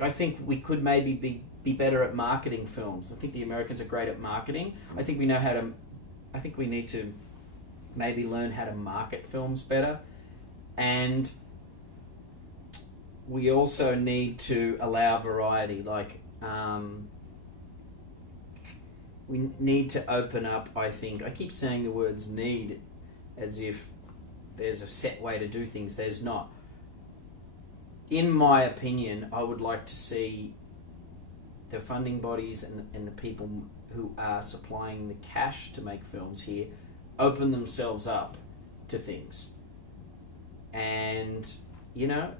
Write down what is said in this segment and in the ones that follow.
But I think we could maybe be better at marketing films. I think the Americans are great at marketing. I think we know how to. I think we need to maybe learn how to market films better, and we also need to allow variety. Like we need to open up. I think I keep saying the words "need" as if there's a set way to do things. There's not. In my opinion, I would like to see the funding bodies and the people who are supplying the cash to make films here open themselves up to things. And, you know,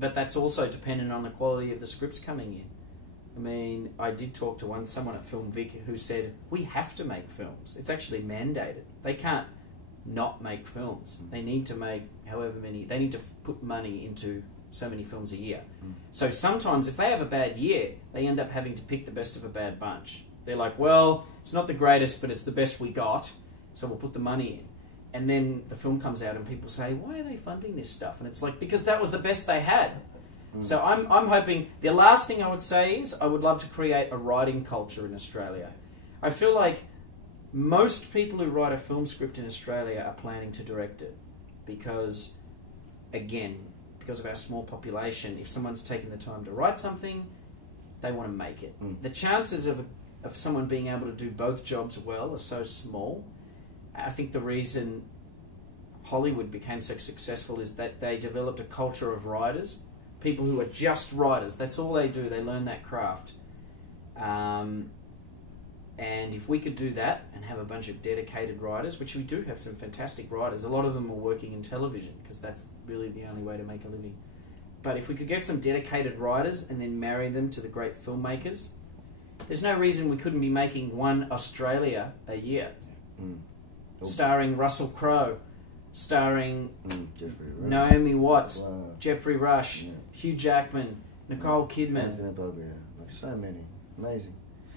but that's also dependent on the quality of the scripts coming in. I mean, I did talk to someone at Film Vic who said, we have to make films. It's actually mandated. They can't not make films. They need to make however many, they need to put money into so many films a year. So sometimes if they have a bad year, they end up having to pick the best of a bad bunch. They're like, well, it's not the greatest, but it's the best we got, so we'll put the money in. And then the film comes out and people say, why are they funding this stuff? And it's like, because that was the best they had. So I'm hoping, the last thing I would say is I would love to create a writing culture in Australia. I feel like most people who write a film script in Australia are planning to direct it because, again, because of our small population, if someone's taken the time to write something, they want to make it. The chances of someone being able to do both jobs well are so small. I think the reason Hollywood became so successful is that they developed a culture of writers, people who are just writers. That's all they do. They learn that craft. And if we could do that and have a bunch of dedicated writers, which we do have some fantastic writers, a lot of them are working in television because that's really the only way to make a living. But if we could get some dedicated writers and then marry them to the great filmmakers, there's no reason we couldn't be making one Australia a year. Starring Russell Crowe, starring Naomi Watts, Jeffrey Rush, Hugh Jackman, Nicole Kidman, Anthony Bourdain, like so many, amazing.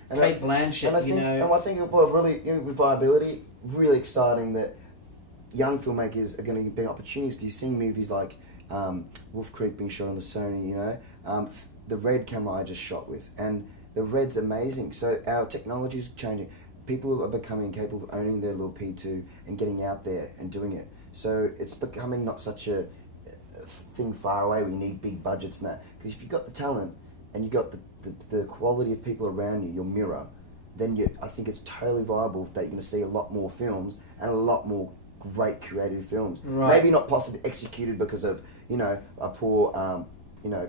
And Kate Blanchett, and I think, and I think it'll be really, you know, with viability, really exciting that young filmmakers are going to get opportunities because you're seeing movies like Wolf Creek being shot on the Sony, you know, the Red camera I just shot with, and the Red's amazing. So our technology is changing. People are becoming capable of owning their little P2 and getting out there and doing it. So it's becoming not such a thing far away. We need big budgets and that. Because if you've got the talent and you've got the quality of people around you, your mirror, then I think it's totally viable that you're going to see a lot more films and a lot more great creative films. Right. Maybe not possibly executed because of, you know, a poor you know,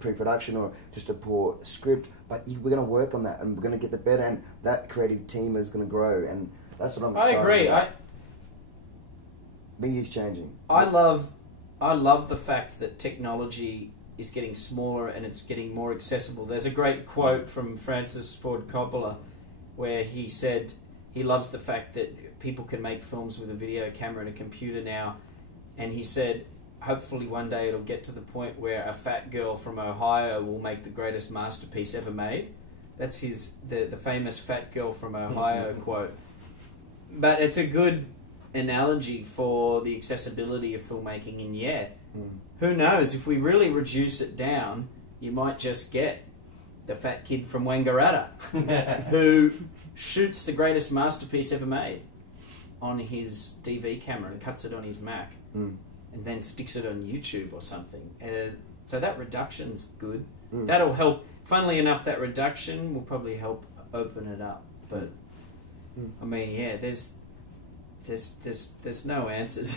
pre-production or just a poor script, but we're going to work on that and we're going to get the better, and that creative team is going to grow, and that's what I'm excited about. I agree. Media's changing. I love the fact that technology is getting smaller and it's getting more accessible. There's a great quote from Francis Ford Coppola where he said he loves the fact that people can make films with a video camera and a computer now, and he said, hopefully one day it'll get to the point where a fat girl from Ohio will make the greatest masterpiece ever made. That's the famous fat girl from Ohio quote. But it's a good analogy for the accessibility of filmmaking, and who knows, if we really reduce it down, you might just get the fat kid from Wangaratta who shoots the greatest masterpiece ever made on his DV camera and cuts it on his Mac. And then sticks it on YouTube or something. So that reduction's good. That'll help. Funnily enough, that reduction will probably help open it up. But I mean, yeah, there's no answers.